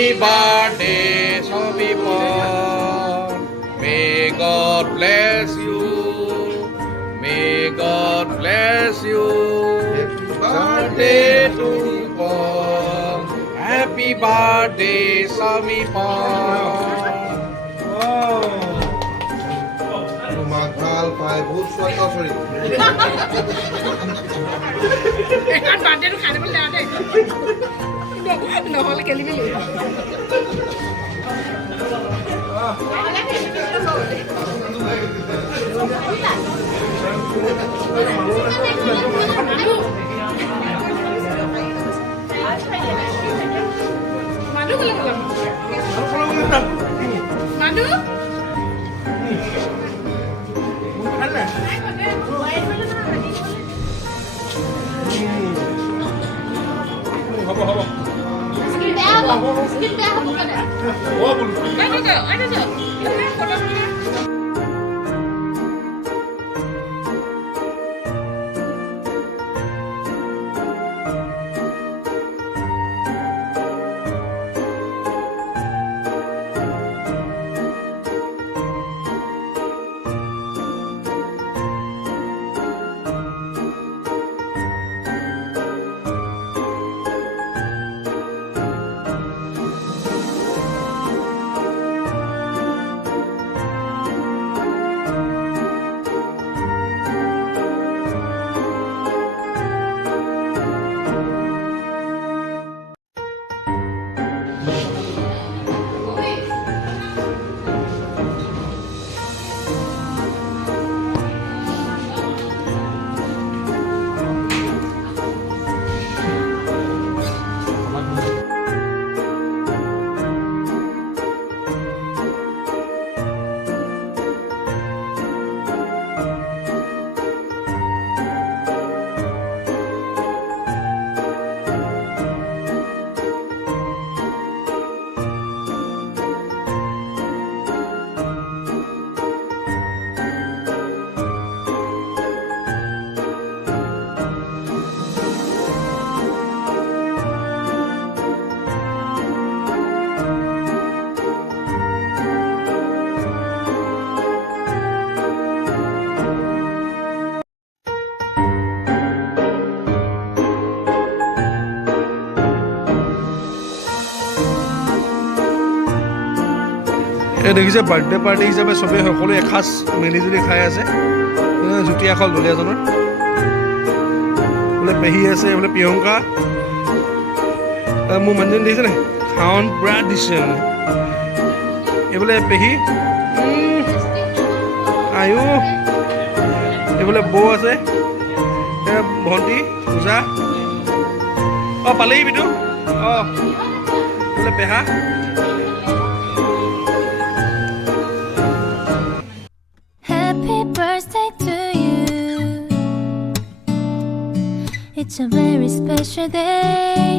Happy birthday, Samir. May God bless you. May God bless you. Birthday to Paul. Happy birthday, Samir. Magal pai बहुत स्वाद का sorry एक बार बात तो खाने में ले आते न हॉल के लिए ले मानू के लिए मानू Skin bear bukan ya? Oh, belum. Ada tuh. Ini fotonya. এই দেখিছে বাৰ্থডে পাৰ্টি হিচাপে চবেই সকলোৱে এসাঁজ মিলিজুলি খাই আছে জ্যোতি আখল দুলীয়াজনৰ বোলে পেহী আছে বোলে প্ৰিয়ংকা মোৰ মানুহজনী দেখিছে নাই খাৱন পূৰা দিছে মানে এই বোলে পেহী আয়ো এই বোলে বৌ আছে ভণ্টি পূজা অঁ পালেহি বিটু অঁ বোলে পেহা It's a very special day.